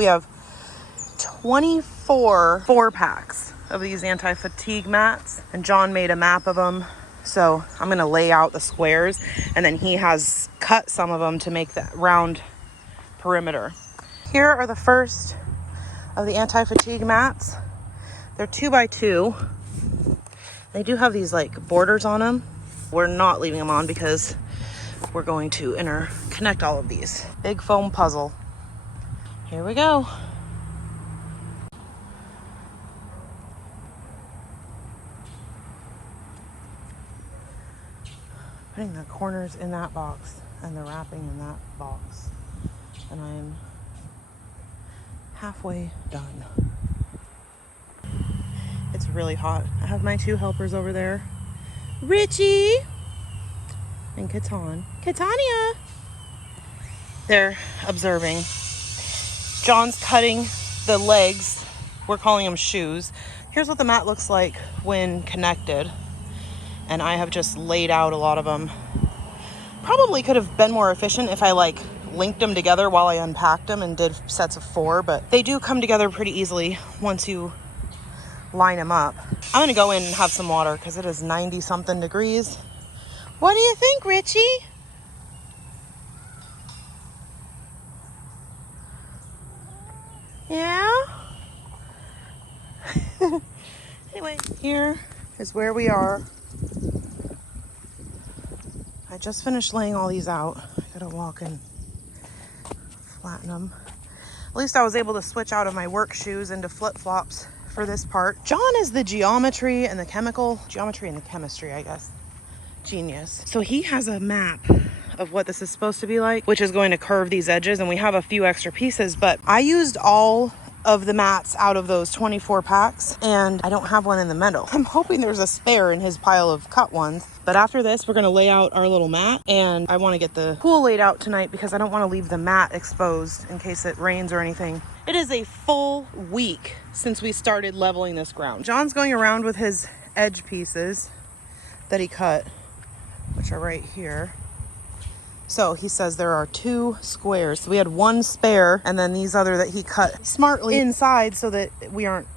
We have 24 4-packs of these anti-fatigue mats, and John made a map of them. So I'm going to lay out the squares, and then he has cut some of them to make that round perimeter. Here are the first of the anti-fatigue mats. They're 2x2. They do have these like borders on them. We're not leaving them on because we're going to interconnect all of these. Big foam puzzle. Here we go. Putting the corners in that box and the wrapping in that box. And I'm halfway done. It's really hot. I have my 2 helpers over there. Richie and Catania. They're observing. John's cutting the legs. We're calling them shoes. Here's what the mat looks like when connected. And I have just laid out a lot of them. Probably could have been more efficient if I like linked them together while I unpacked them and did sets of 4, but they do come together pretty easily once you line them up. I'm gonna go in and have some water because it is 90 something degrees. What do you think, Richie? Yeah? Anyway, here is where we are. I just finished laying all these out. I gotta walk and flatten them. At least I was able to switch out of my work shoes into flip-flops for this part. John is the geometry and the chemistry, I guess, genius. So he has a map of what this is supposed to be like, which is going to curve these edges, and we have a few extra pieces, but I used all of the mats out of those 24 packs, and I don't have one in the middle. I'm hoping there's a spare in his pile of cut ones. But after this, we're gonna lay out our little mat, and I wanna get the pool laid out tonight because I don't wanna leave the mat exposed in case it rains or anything. It is a full week since we started leveling this ground. John's going around with his edge pieces that he cut, which are right here. So he says there are 2 squares. So we had 1 spare, and then these other that he cut smartly inside so that we aren't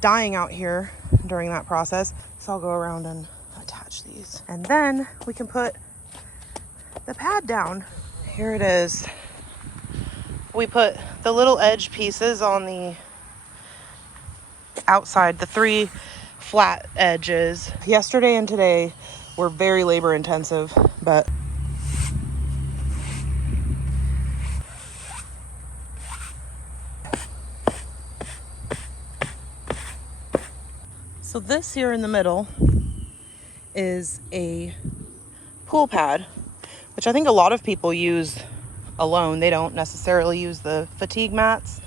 dying out here during that process. So I'll go around and attach these. And then we can put the pad down. Here it is. We put the little edge pieces on the outside, the 3 flat edges. Yesterday and today were very labor intensive, but so this here in the middle is a pool pad, which I think a lot of people use alone. They don't necessarily use the fatigue mats.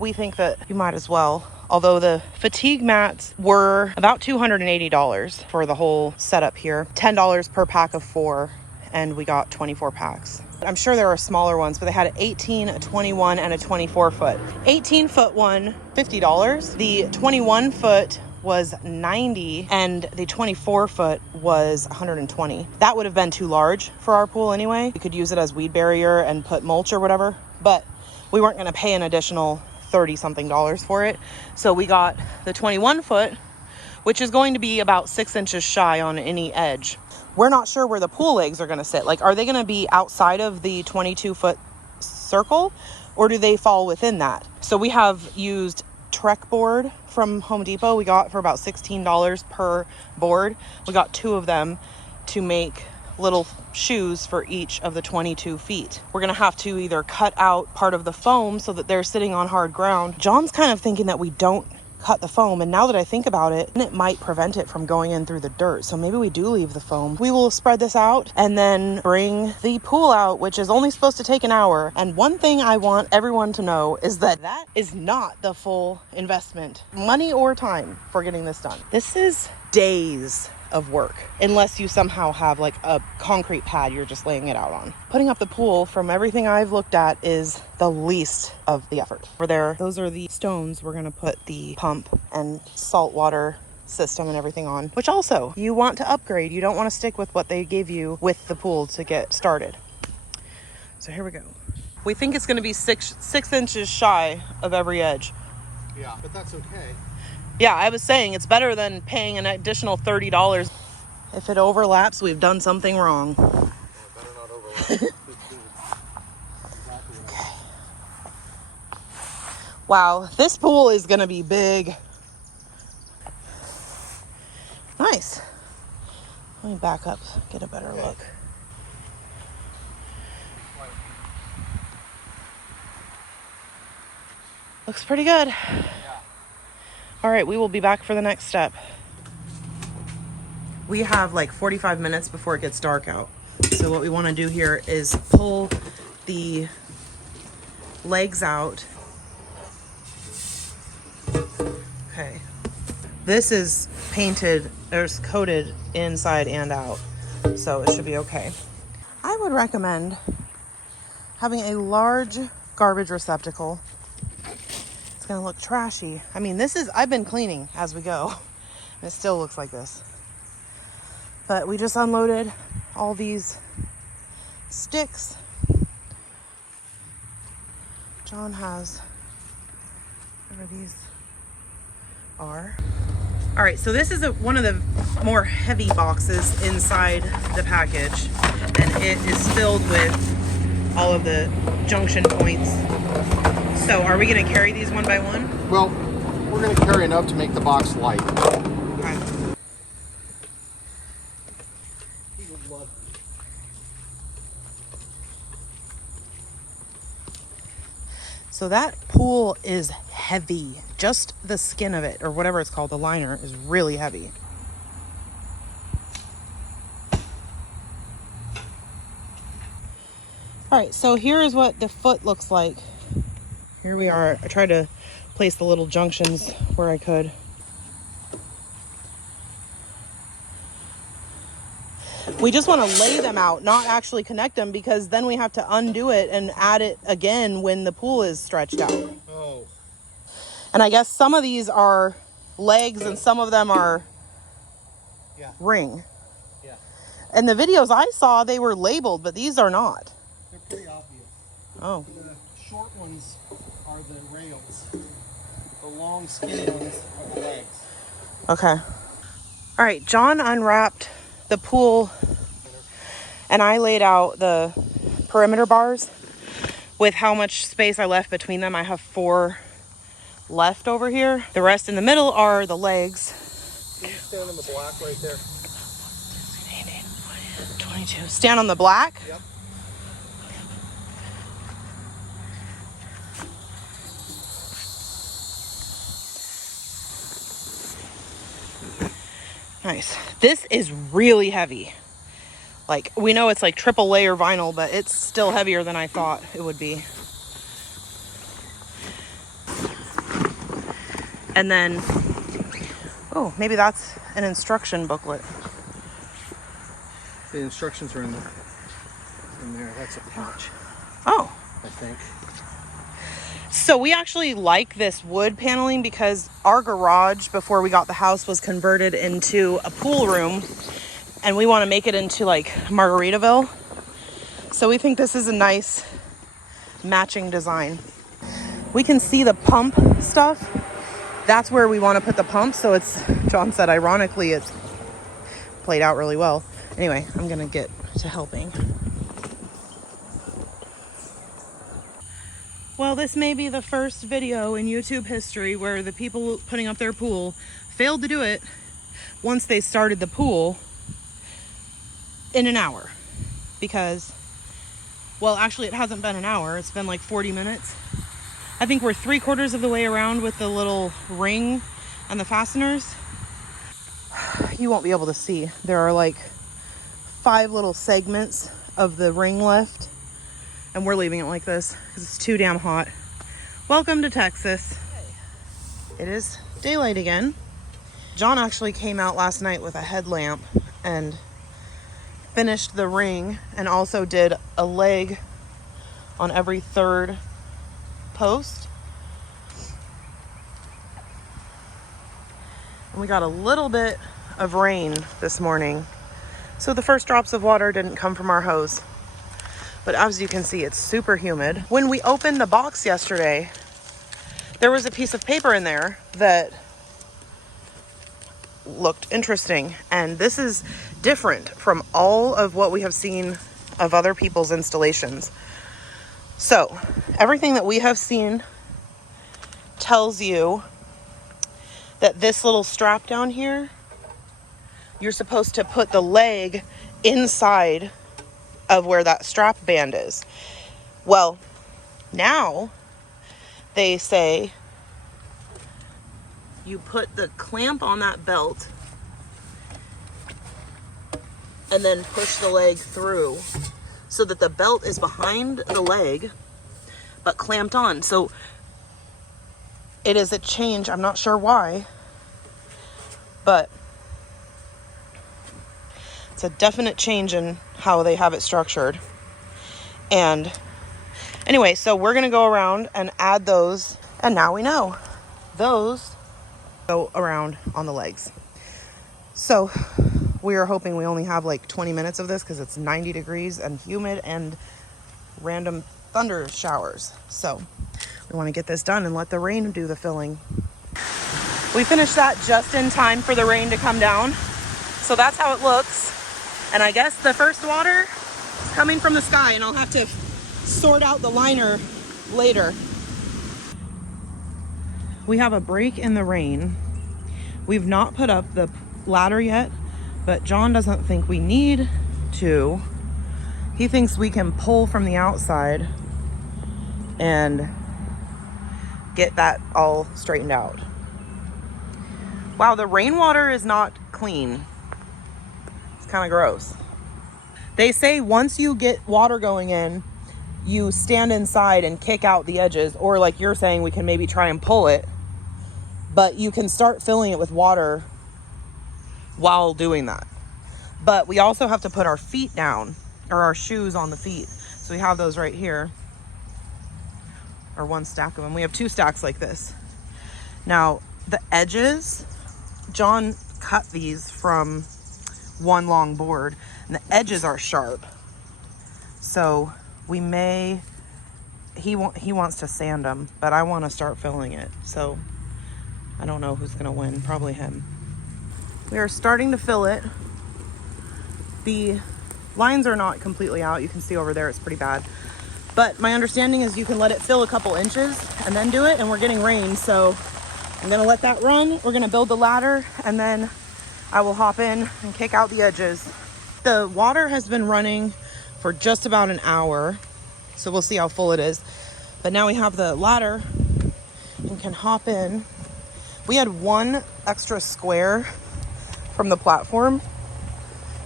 We think that you might as well. Although the fatigue mats were about $280 for the whole setup here. $10 per pack of 4, and we got 24 packs. I'm sure there are smaller ones, but they had an 18, a 21, and a 24 foot. 18 foot one, $50. The 21 foot was $90, and the 24 foot was $120. That would have been too large for our pool anyway. We could use it as weed barrier and put mulch or whatever, but we weren't gonna pay an additional $30 something for it. So we got the 21 foot, which is going to be about 6 inches shy on any edge. We're not sure where the pool legs are gonna sit. Like, are they gonna be outside of the 22 foot circle, or do they fall within that? So we have used Trek board from Home Depot. We got for about $16 per board. We got 2 of them to make little shoes for each of the 22 feet. We're gonna have to either cut out part of the foam so that they're sitting on hard ground. John's kind of thinking that we don't cut the foam, and now that I think about it, it might prevent it from going in through the dirt, so maybe we do leave the foam. We will spread this out and then bring the pool out, which is only supposed to take an hour. And one thing I want everyone to know is that that is not the full investment, money or time, for getting this done. This is days of work, unless you somehow have like a concrete pad you're just laying it out on. Putting up the pool, from everything I've looked at, is the least of the effort. Over there, those are the stones we're gonna put the pump and salt water system and everything on, which also you want to upgrade. You don't want to stick with what they gave you with the pool to get started. So here we go. We think it's going to be six inches shy of every edge. Yeah, but that's okay. Yeah, I was saying it's better than paying an additional $30. If it overlaps, we've done something wrong. Yeah, better not overlap. Okay. Wow, this pool is going to be big. Nice. Let me back up, get a better look. Looks pretty good. Yeah. All right, we will be back for the next step. We have like 45 minutes before it gets dark out. So what we want to do here is pull the legs out. Okay. This is painted, or coated inside and out. So it should be okay. I would recommend having a large garbage receptacle. It's gonna look trashy. I mean, I've been cleaning as we go, and it still looks like this. But we just unloaded all these sticks. John has whatever these are. All right, so this is one of the more heavy boxes inside the package, and it is filled with all of the junction points. So are we gonna carry these one by one? Well, we're gonna carry enough to make the box light. Okay. So that pool is heavy. Just the skin of it, or whatever it's called, the liner, is really heavy. All right, so here is what the foot looks like. Here we are. I tried to place the little junctions where I could. We just want to lay them out, not actually connect them, because then we have to undo it and add it again when the pool is stretched out. Oh. And I guess some of these are legs and some of them are ring. Yeah. And the videos I saw, they were labeled, but these are not. They're pretty obvious. Oh. The short ones are the rails. The long skinny ones are the legs. Okay. All right, John unwrapped the pool and I laid out the perimeter bars with how much space I left between them. I have 4 left over here. The rest in the middle are the legs. Can you stand on the black right there? 22. Stand on the black? Yep. Nice. This is really heavy. Like, we know it's like triple layer vinyl, but it's still heavier than I thought it would be. And then, oh, maybe that's an instruction booklet. The instructions are in there. In there. That's a pouch. Oh. I think. So we actually like this wood paneling because our garage before we got the house was converted into a pool room, and we want to make it into like Margaritaville. So we think this is a nice matching design. We can see the pump stuff. That's where we want to put the pump. So it's, John said, ironically, it's played out really well. Anyway, I'm going to get to helping. Well, this may be the first video in YouTube history where the people putting up their pool failed to do it once they started the pool in an hour. Because, well, actually it hasn't been an hour. It's been like 40 minutes. I think we're 3/4 of the way around with the little ring and the fasteners. You won't be able to see. There are like 5 little segments of the ring left. And we're leaving it like this because it's too damn hot. Welcome to Texas. It is daylight again. John actually came out last night with a headlamp and finished the ring and also did a leg on every 3rd post. And we got a little bit of rain this morning. So the first drops of water didn't come from our hose. But as you can see, it's super humid. When we opened the box yesterday, there was a piece of paper in there that looked interesting. And this is different from all of what we have seen of other people's installations. So everything that we have seen tells you that this little strap down here, you're supposed to put the leg inside of where that strap band is. Well, now they say you put the clamp on that belt and then push the leg through so that the belt is behind the leg but clamped on. So it is a change. I'm not sure why, but it's a definite change in how they have it structured. And anyway, so we're going to go around and add those. And now we know those go around on the legs. So we are hoping we only have like 20 minutes of this because it's 90 degrees and humid and random thunder showers. So we want to get this done and let the rain do the filling. We finished that just in time for the rain to come down. So that's how it looks. And I guess the first water is coming from the sky, and I'll have to sort out the liner later. We have a break in the rain. We've not put up the ladder yet, but John doesn't think we need to. He thinks we can pull from the outside and get that all straightened out. Wow, the rainwater is not clean. It's kind of gross. They say once you get water going in, you stand inside and kick out the edges, or like you're saying, we can maybe try and pull it, but you can start filling it with water while doing that. But we also have to put our feet down, or our shoes on the feet. So we have those right here, or one stack of them. We have 2 stacks like this. Now the edges, John cut these from one long board, and the edges are sharp. So we may, he wants to sand them, but I want to start filling it. So I don't know who's gonna win, probably him. We are starting to fill it. The lines are not completely out. You can see over there, it's pretty bad. But my understanding is you can let it fill a couple inches and then do it, and we're getting rain. So I'm gonna let that run. We're gonna build the ladder, and then I will hop in and kick out the edges. The water has been running for just about an hour, so we'll see how full it is. But now we have the ladder and can hop in. We had 1 extra square from the platform,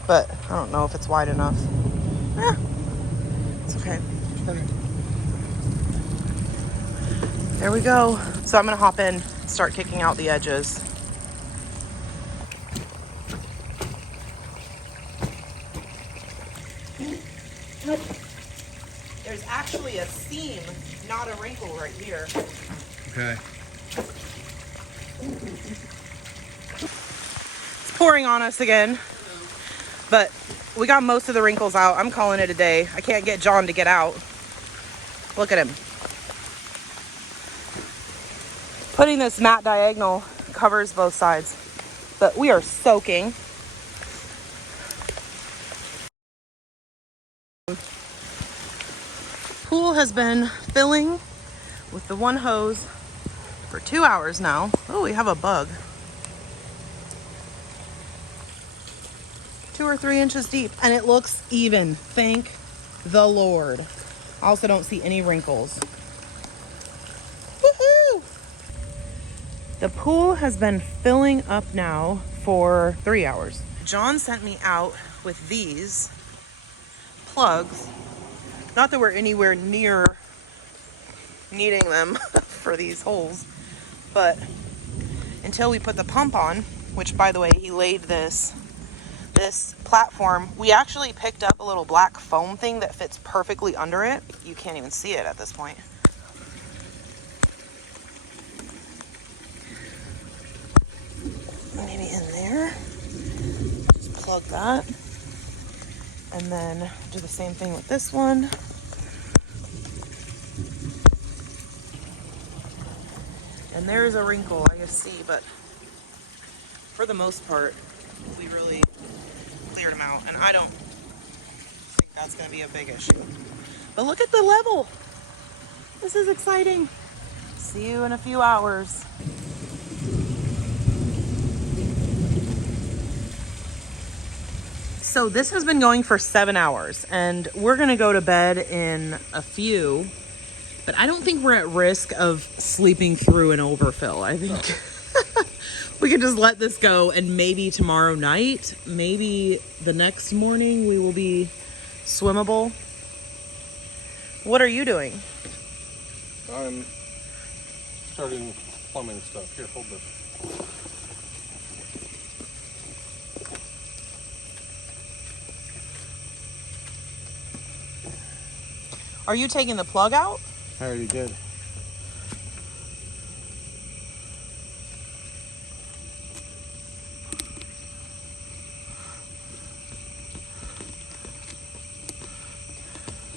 but I don't know if it's wide enough. It's okay. There we go. So I'm gonna hop in, start kicking out the edges. There's actually a seam, not a wrinkle right here. Okay. It's pouring on us again, but we got most of the wrinkles out. I'm calling it a day. I can't get John to get out. Look at him. Putting this mat diagonal covers both sides, but we are soaking. Pool has been filling with the one hose for 2 hours now. Oh, we have a bug. 2 or 3 inches deep, and it looks even. Thank the Lord. I also don't see any wrinkles. Woohoo! The pool has been filling up now for 3 hours. John sent me out with these plugs. Not that we're anywhere near needing them for these holes, but until we put the pump on, which by the way, he laid this platform, we actually picked up a little black foam thing that fits perfectly under it. You can't even see it at this point. Maybe in there. Just plug that. And then do the same thing with this one. And there's a wrinkle I can see, but for the most part, we really cleared them out. And I don't think that's going to be a big issue. But look at the level. This is exciting. See you in a few hours. So this has been going for 7 hours, and we're gonna go to bed in a few, but I don't think we're at risk of sleeping through an overfill. I think we could just let this go, and maybe tomorrow night, maybe the next morning, we will be swimmable. What are you doing? I'm starting plumbing stuff. Here, hold this. Are you taking the plug out? I already did.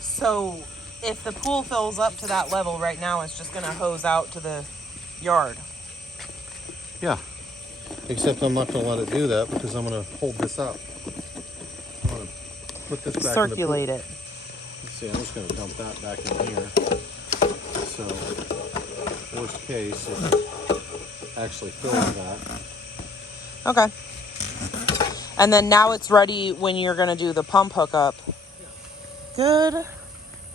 So if the pool fills up to that level right now, it's just gonna hose out to the yard. Yeah. Except I'm not going to let it do that because I'm going to hold this up. I'm going to put this back Circulate in it. Let's see, I'm just going to dump that back in here. So, worst case, it actually fills that. Okay. And then now it's ready when you're gonna do the pump hookup. Good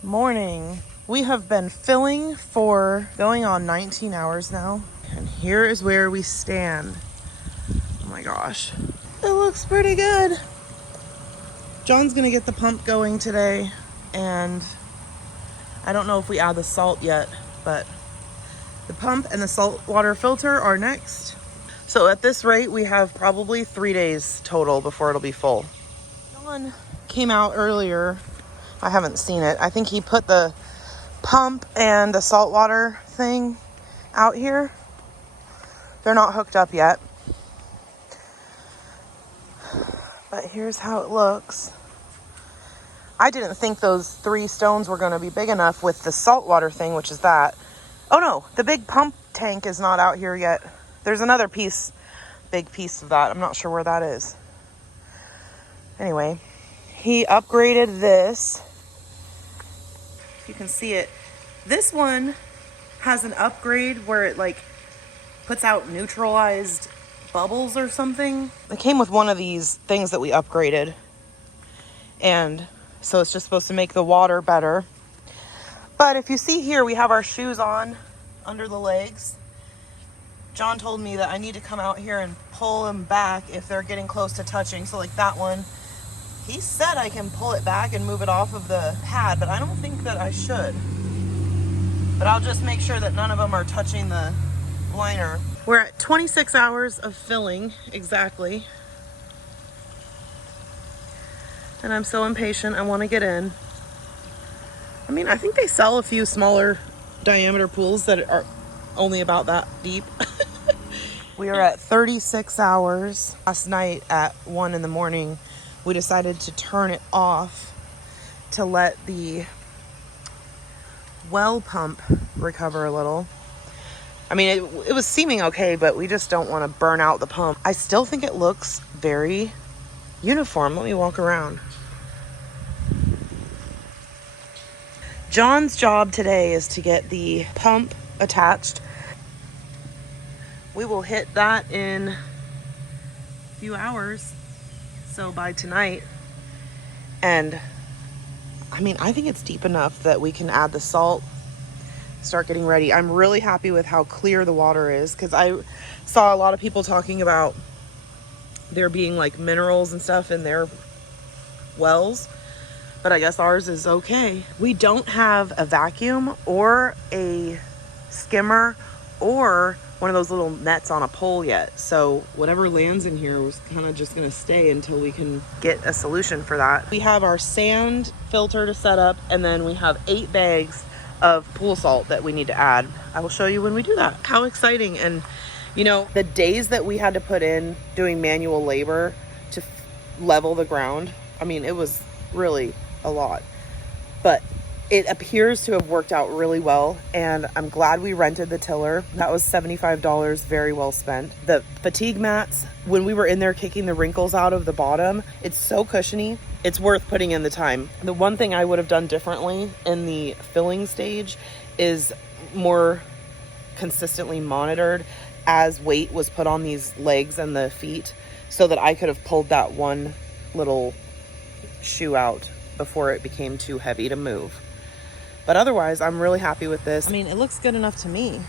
morning. We have been filling for going on 19 hours now. And here is where we stand. Oh my gosh. It looks pretty good. John's gonna get the pump going today. And I don't know if we add the salt yet, but the pump and the salt water filter are next. So at this rate, we have probably 3 days total before it'll be full. John came out earlier. I haven't seen it. I think he put the pump and the saltwater thing out here. They're not hooked up yet. But here's how it looks. I didn't think those 3 stones were going to be big enough with the saltwater thing, which is that. Oh no, the big pump tank is not out here yet. There's another big piece of that. I'm not sure where that is. Anyway, he upgraded this. You can see it. This one has an upgrade where it like puts out neutralized bubbles or something. It came with one of these things that we upgraded. And so it's just supposed to make the water better. But if you see here, we have our shoes on under the legs. John told me that I need to come out here and pull them back if they're getting close to touching. So like that one, he said I can pull it back and move it off of the pad, but I don't think that I should. But I'll just make sure that none of them are touching the liner. We're at 26 hours of filling, exactly. And I'm so impatient, I want to get in. I mean, I think they sell a few smaller diameter pools that are only about that deep. We are at 36 hours. Last night at 1 in the morning, we decided to turn it off to let the well pump recover a little. I mean, it was seeming okay, but we just don't want to burn out the pump. I still think it looks very uniform. Let me walk around. John's job today is to get the pump attached. We will hit that in a few hours. So by tonight. And I mean, I think it's deep enough that we can add the salt, start getting ready. I'm really happy with how clear the water is, because I saw a lot of people talking about there being like minerals and stuff in their wells, but I guess ours is okay. We don't have a vacuum or a skimmer or one of those little nets on a pole yet. So whatever lands in here was kind of just gonna stay until we can get a solution for that. We have our sand filter to set up, and then we have 8 bags of pool salt that we need to add. I will show you when we do that. How exciting. And you know, the days that we had to put in doing manual labor to level the ground, I mean, it was really a lot. But It appears to have worked out really well, and I'm glad we rented the tiller. That was $75 very well spent. The fatigue mats, when we were in there kicking the wrinkles out of the bottom, it's so cushiony. It's worth putting in the time. The one thing I would have done differently in the filling stage is more consistently monitored as weight was put on these legs and the feet, so that I could have pulled that one little shoe out before it became too heavy to move. But otherwise, I'm really happy with this. I mean, it looks good enough to me.